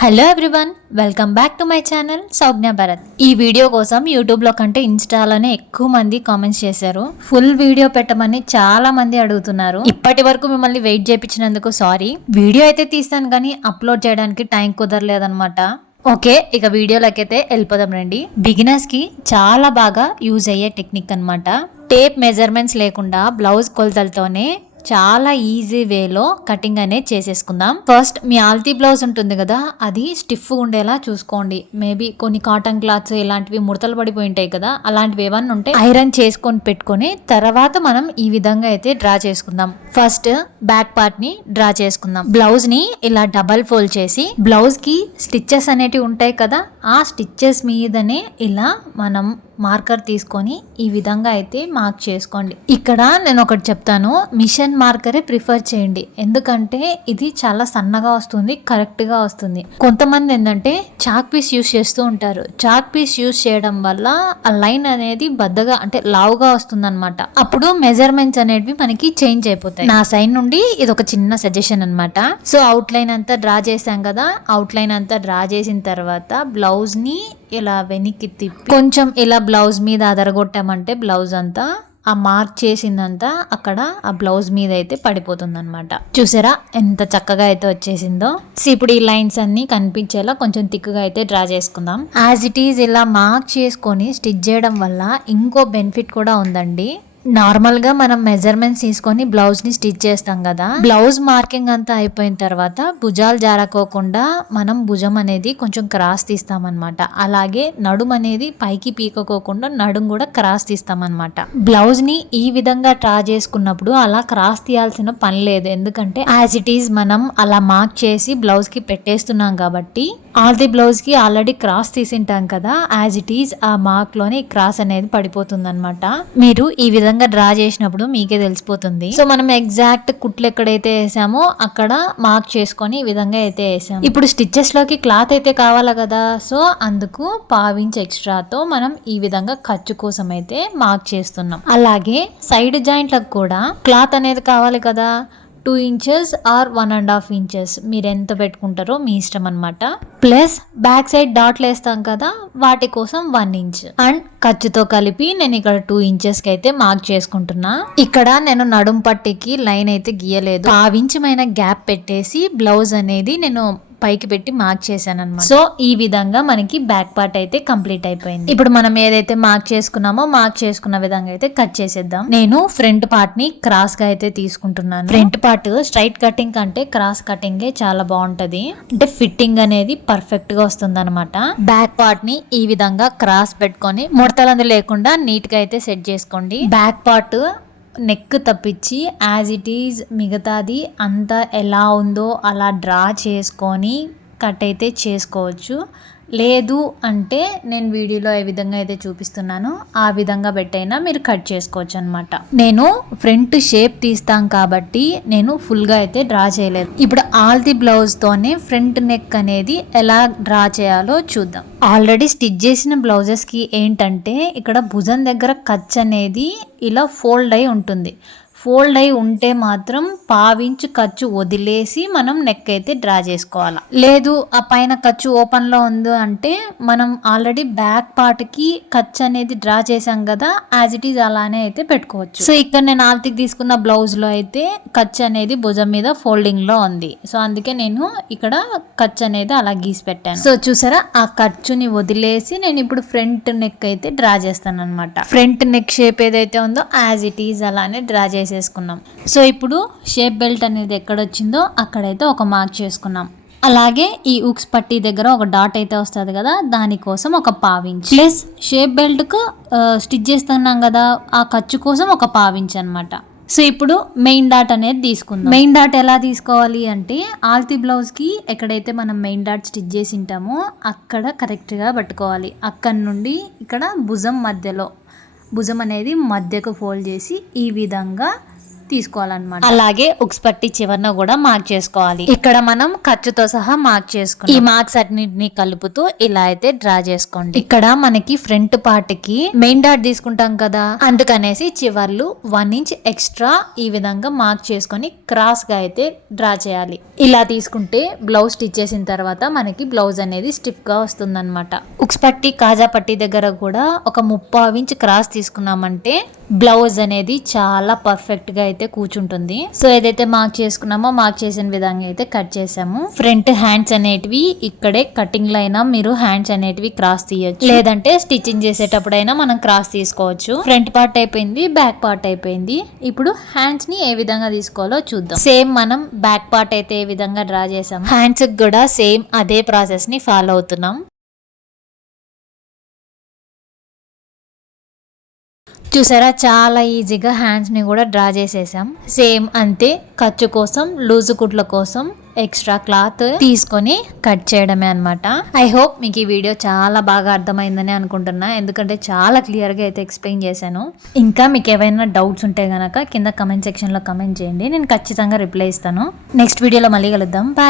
Hello everyone, welcome back to my channel Saujnya Bharat. ఈ video కోసం యూట్యూబ్లో కంటే ఇన్స్టాలోనే ఎక్కువ మంది కామెంట్స్ చేశారు. ఫుల్ వీడియో పెట్టమని చాలా మంది అడుగుతున్నారు. ఇప్పటి వరకు మిమ్మల్ని వెయిట్ చేయించినందుకు సారీ. వీడియో అయితే తీస్తాను కానీ అప్లోడ్ చేయడానికి టైం కుదరలేదన్నమాట. ఓకే, ఇక వీడియోలోకి అయితే వెళ్ళిపోదాం రండి. బిగినర్స్ కి చాలా బాగా యూజ్ అయ్యే టెక్నిక్ అన్నమాట. టేప్ మెజర్మెంట్స్ లేకుండా బ్లౌజ్ కొలతలతోనే చాలా ఈజీ వేలో కటింగ్ అనేది చేసేసుకుందాం. ఫస్ట్ మీ ఆల్తీ బ్లౌజ్ ఉంటుంది కదా, అది స్టిఫ్ ఉండేలా చూసుకోండి. మేబీ కొన్ని కాటన్ క్లాత్స్ ఇలాంటివి ముడతలు పడిపోయి ఉంటాయి కదా, అలాంటివి ఏమన్నా ఉంటే ఐరన్ చేసుకొని పెట్టుకొని తర్వాత మనం ఈ విధంగా అయితే డ్రా చేసుకుందాం. ఫస్ట్ బ్యాక్ పార్ట్ ని డ్రా చేసుకుందాం. బ్లౌజ్ ని ఇలా డబల్ ఫోల్డ్ చేసి బ్లౌజ్ కి స్టిచ్చెస్ అనేటివి ఉంటాయి కదా, ఆ స్టిచ్చెస్ మీదనే ఇలా మనం మార్కర్ తీసుకొని ఈ విధంగా అయితే మార్క్ చేసుకోండి. ఇక్కడ నేను ఒకటి చెప్తాను, మిషన్ మార్కరే ప్రిఫర్ చేయండి. ఎందుకంటే ఇది చాలా సన్నగా వస్తుంది, కరెక్ట్ గా వస్తుంది. కొంతమంది ఏంటంటే చాక్ పీస్ యూస్ చేస్తూ ఉంటారు. చాక్ పీస్ యూస్ చేయడం వల్ల ఆ లైన్ అనేది బద్దగా అంటే లావుగా వస్తుంది అనమాట. అప్పుడు మెజర్మెంట్స్ అనేవి మనకి చేంజ్ అయిపోతాయి. నా సైడ్ నుండి ఇది ఒక చిన్న సజెషన్ అనమాట. సో అవుట్ లైన్ అంతా డ్రా చేసాం కదా, అవుట్ లైన్ అంతా డ్రా చేసిన తర్వాత బ్లౌజ్ ని ఇలా వెనక్కి తిప్పి కొంచెం ఇలా బ్లౌజ్ మీద అదరగొట్టామంటే బ్లౌజ్ అంతా ఆ మార్క్ చేసిందంతా అక్కడ ఆ బ్లౌజ్ మీద అయితే పడిపోతుంది అనమాట. చూసారా ఎంత చక్కగా అయితే వచ్చేసిందో. సో ఇప్పుడు ఈ లైన్స్ అన్ని కనిపించేలా కొంచెం థిక్గా అయితే డ్రా చేసుకుందాం. యాజ్ ఇట్ ఈజ్ ఇలా మార్క్ చేసుకొని స్టిచ్ చేయడం వల్ల ఇంకో బెనిఫిట్ కూడా ఉందండి. నార్మల్ గా మనం మెజర్మెంట్స్ తీసుకొని బ్లౌజ్ ని స్టిచ్ చేస్తాం కదా, బ్లౌజ్ మార్కింగ్ అంతా అయిపోయిన తర్వాత భుజాలు జారకోకుండా మనం భుజం అనేది కొంచెం క్రాస్ తీస్తామన్నమాట. అలాగే నడుం అనేది పైకి పీకోకుండా నడుం కూడా క్రాస్ తీస్తామన్నమాట. బ్లౌజ్ ని ఈ విధంగా డ్రా చేసుకున్నప్పుడు అలా క్రాస్ తీయాల్సిన పని లేదు. ఎందుకంటే యాజ్ ఇట్ ఈజ్ మనం అలా మార్క్ చేసి బ్లౌజ్ కి పెట్టేస్తున్నాం కాబట్టి ఆల్ది బ్లౌజ్ కి ఆల్రెడీ క్రాస్ తీసింటాం కదా, యాజ్ ఇట్ ఈజ్ ఆ మార్క్ లోనే క్రాస్ అనేది పడిపోతుంది అనమాట. మీరు ఈ విధంగా డ్రా చేసినప్పుడు మీకే తెలిసిపోతుంది. సో మనం ఎగ్జాక్ట్ కుట్లు ఎక్కడైతే వేసామో అక్కడ మార్క్ చేసుకొని ఈ విధంగా అయితే వేసాము. ఇప్పుడు స్టిచ్చెస్ లోకి క్లాత్ అయితే కావాలా కదా, సో అందుకు పావించ్ ఎక్స్ట్రాతో మనం ఈ విధంగా ఖర్చు కోసం అయితే మార్క్ చేస్తున్నాం. అలాగే సైడ్ జాయింట్లకు కూడా క్లాత్ అనేది కావాలి కదా, 2 inches ఆర్ 1.5 inches మీరు ఎంత పెట్టుకుంటారో మీ ఇష్టం అనమాట. ప్లస్ బ్యాక్ సైడ్ డాట్లు వేస్తాం కదా, వాటి కోసం 1 inch అండ్ ఖర్చుతో కలిపి నేను ఇక్కడ 2 inches కి అయితే మార్క్ చేసుకుంటున్నా. ఇక్కడ నేను నడుం పట్టికి లైన్ అయితే గీయలేదు, 1/2 inch గ్యాప్ పెట్టేసి బ్లౌజ్ అనేది నేను పైకి పెట్టి మార్క్ చేశాను అనమాట. సో ఈ విధంగా మనకి బ్యాక్ పార్ట్ అయితే కంప్లీట్ అయిపోయింది. ఇప్పుడు మనం ఏదైతే మార్క్ చేసుకున్నామో మార్క్ చేసుకున్న విధంగా అయితే కట్ చేసేద్దాం. నేను ఫ్రంట్ పార్ట్ ని క్రాస్ గా అయితే తీసుకుంటున్నాను. ఫ్రంట్ పార్ట్ స్ట్రైట్ కటింగ్ కంటే క్రాస్ కటింగ్ చాలా బాగుంటది, అంటే ఫిట్టింగ్ అనేది పర్ఫెక్ట్ గా వస్తుంది అనమాట. బ్యాక్ పార్ట్ ని ఈ విధంగా క్రాస్ పెట్టుకొని ముడతలంది లేకుండా నీట్ గా అయితే సెట్ చేసుకోండి. బ్యాక్ పార్ట్ నెక్ తప్పించి యాజ్ ఇట్ ఈజ్ మిగతాది అంతా ఎలా ఉందో అలా డ్రా చేసుకొని కట్ అయితే చేసుకోవచ్చు. లేదు అంటే నేను వీడియోలో ఏ విధంగా అయితే చూపిస్తున్నానో ఆ విధంగా పెట్టైనా మీరు కట్ చేసుకోవచ్చు అనమాట. నేను ఫ్రంట్ షేప్ తీస్తాం కాబట్టి నేను ఫుల్గా అయితే డ్రా చేయలేదు. ఇప్పుడు ఆల్ది బ్లౌజ్తోనే ఫ్రంట్ నెక్ అనేది ఎలా డ్రా చేయాలో చూద్దాం. ఆల్రెడీ స్టిచ్ చేసిన బ్లౌజెస్కి ఏంటంటే ఇక్కడ భుజం దగ్గర ఖర్చు అనేది ఇలా ఫోల్డ్ అయి ఉంటుంది. ఫోల్డ్ అయి ఉంటే మాత్రం 1/2 inch ఖర్చు వదిలేసి మనం నెక్ అయితే డ్రా చేసుకోవాలి. లేదు ఆ పైన ఖర్చు ఓపెన్ లో ఉంది అంటే మనం ఆల్రెడీ బ్యాక్ పార్ట్ కి ఖర్చు అనేది డ్రా చేసాం కదా, యాజ్ ఇట్ ఈజ్ అలానే అయితే పెట్టుకోవచ్చు. సో ఇక్కడ నేను ఆల్తికి తీసుకున్న బ్లౌజ్ లో అయితే ఖర్చు అనేది భుజం మీద ఫోల్డింగ్ లో ఉంది. సో అందుకే నేను ఇక్కడ ఖర్చు అనేది అలా గీసి పెట్టాను. సో చూసారా, ఆ ఖర్చుని వదిలేసి నేను ఇప్పుడు ఫ్రంట్ నెక్ అయితే డ్రా చేస్తాను అనమాట. ఫ్రంట్ నెక్ షేప్ ఏదైతే ఉందో యాజ్ ఇట్ ఈజ్ అలానే డ్రా చేసేసుకున్నాం. సో ఇప్పుడు షేప్ బెల్ట్ అనేది ఎక్కడొచ్చిందో అక్కడైతే ఒక మార్క్ చేసుకున్నాం. అలాగే ఈ ఉక్స్ పట్టీ దగ్గర ఒక డాట్ అయితే వస్తుంది కదా, దానికోసం ఒక 1/2 inch ప్లస్ షేప్ బెల్ట్ కు స్టిచ్ చేస్తున్నాం కదా, ఆ ఖర్చు కోసం ఒక 1/2 inch అనమాట. సో ఇప్పుడు మెయిన్ డాట్ అనేది తీసుకుందాం. మెయిన్ డాట్ ఎలా తీసుకోవాలి అంటే ఆల్తీ బ్లౌజ్ కి ఎక్కడైతే మనం మెయిన్ డాట్ స్టిచ్ చేసి ఉంటామో అక్కడ కరెక్ట్ గా పట్టుకోవాలి. అక్కడ నుండి ఇక్కడ భుజం మధ్యలో భుజం అనేది మధ్యకు ఫోల్డ్ చేసి ఈ విధంగా తీసుకోవాలన్నమాట. అలాగే ఉక్స్ పట్టి చివరన కూడా మార్క్ చేసుకోవాలి. ఇక్కడ మనం ఖర్చుతో సహా మార్క్ చేసుకుని ఈ మార్క్స్ అన్నిటిని కలుపుతూ ఇలా అయితే డ్రా చేసుకోండి. ఇక్కడ మనకి ఫ్రంట్ పార్ట్ కి మెయిన్ డాట్ తీసుకుంటాం కదా, అందుకనేసి చివర్లు 1 ఇంచ్ ఎక్స్ట్రా ఈ విధంగా మార్క్ చేసుకొని క్రాస్ గా అయితే డ్రా చేయాలి. ఇలా తీసుకుంటే బ్లౌజ్ స్టిచ్ చేసిన తర్వాత మనకి బ్లౌజ్ అనేది స్టిఫ్ గా వస్తుంది అనమాట. ఉక్స్ పట్టి కాజా పట్టి దగ్గర కూడా ఒక 3/4 ఇంచ్ క్రాస్ తీసుకున్నామంటే బ్లౌజ్ అనేది చాలా పర్ఫెక్ట్ గా అయితే కూర్చుంటుంది. సో ఏదైతే మార్క్ చేసుకున్నామో మార్క్ చేసిన విధంగా అయితే కట్ చేసాము. ఫ్రంట్ హ్యాండ్స్ అనేటివి ఇక్కడే కటింగ్ లో అయినా మీరు హ్యాండ్స్ అనేటివి క్రాస్ తీయొచ్చు, లేదంటే స్టిచ్చింగ్ చేసేటప్పుడైనా మనం క్రాస్ తీసుకోవచ్చు. ఫ్రంట్ పార్ట్ అయిపోయింది, బ్యాక్ పార్ట్ అయిపోయింది. ఇప్పుడు హ్యాండ్స్ ని ఏ విధంగా తీసుకోవాలో చూద్దాం. సేమ్ మనం బ్యాక్ పార్ట్ అయితే ఏ విధంగా డ్రా చేసాము, హ్యాండ్స్ కూడా సేమ్ అదే ప్రాసెస్ ని ఫాలో అవుతున్నాం. చూసారా, చాలా ఈజీగా హ్యాండ్స్ ని కూడా డ్రా చేసేసాం. సేమ్ అంతే, ఖర్చు కోసం లూజు కుట్ల కోసం ఎక్స్ట్రా క్లాత్ తీసుకొని కట్ చేయడమే అన్నమాట. ఐ హోప్ మీకు ఈ వీడియో చాలా బాగా అర్థమైందని అనుకుంటున్నా, ఎందుకంటే చాలా క్లియర్ గా అయితే ఎక్స్ప్లెయిన్ చేశాను. ఇంకా మీకు ఏవైనా డౌట్స్ ఉంటే గనక కింద కమెంట్ సెక్షన్ లో కమెంట్ చేయండి, నేను ఖచ్చితంగా రిప్లై ఇస్తాను. నెక్స్ట్ వీడియోలో మళ్ళీ కలుద్దాం. బాయ్.